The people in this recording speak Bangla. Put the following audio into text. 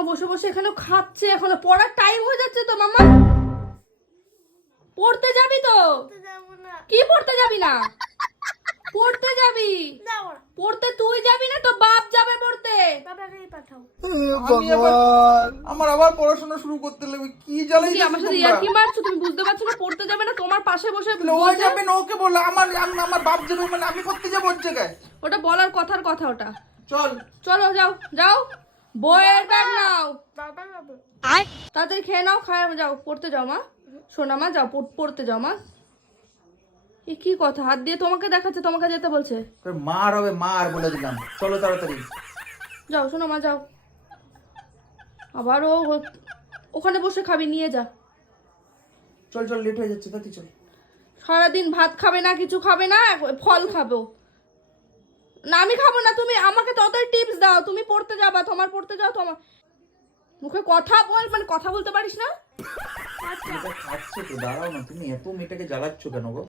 মা বসে বসে এখানে খাচ্ছে, এখনো পড়ার টাইম হয়ে যাচ্ছে তো মামা। পড়তে যাবি তো? কি পড়তে যাবি না? পড়তে যাবি? পড়তে তুই যাবি না তো বাপ যাবে পড়তে। আমার আবার পড়াশোনা শুরু করতে লাগবে, কি জ্বালাই কি আমার সাথে ইয়ার্কি মারছো? তুমি বুঝতে পারছো না পড়তে যাবে না? তোমার পাশে বসে ও যাবে না, ওকে বললো আমার বাপ যাবে, মানে আমি করতে যাবো ওর জায়গায়। ওটা বলার কথার কথা ওটা। চল চলো যাও যাও, বইয়ের ব্যাগ নাও, তাড়াতাড়ি খেয়ে নাও, খায় যাও পড়তে যাও মা। শোনা মা, যাও পড়তে যাও মা। এ কি কথা, হাত দিয়ে তোমাকে দেখাচ্ছে, তোমাকে যেতে বলছে। মার হবে, মার বলে দিলাম, চলো তাড়াতাড়ি। যাও শোনো মা যাও, আবার ওখানে বসে খাবি, নিয়ে যা। চল চল, লেট হয়ে যাচ্ছে, তাড়াতাড়ি চল। সারাদিন ভাত খাবে না, কিছু খাবে না, ফল খাবো না। আমি খাবো না, তুমি আমাকে ততই টিপস দাও। তুমি পড়তে যাবা, তোমার পড়তে যাও, তোমার মুখে কথা বল, মানে কথা বলতে পারিস না। এটা খাচ্ছে তো, দাঁড়াও না, তুমি এত মেয়েটাকে জ্বালাচ্ছ কেন গো?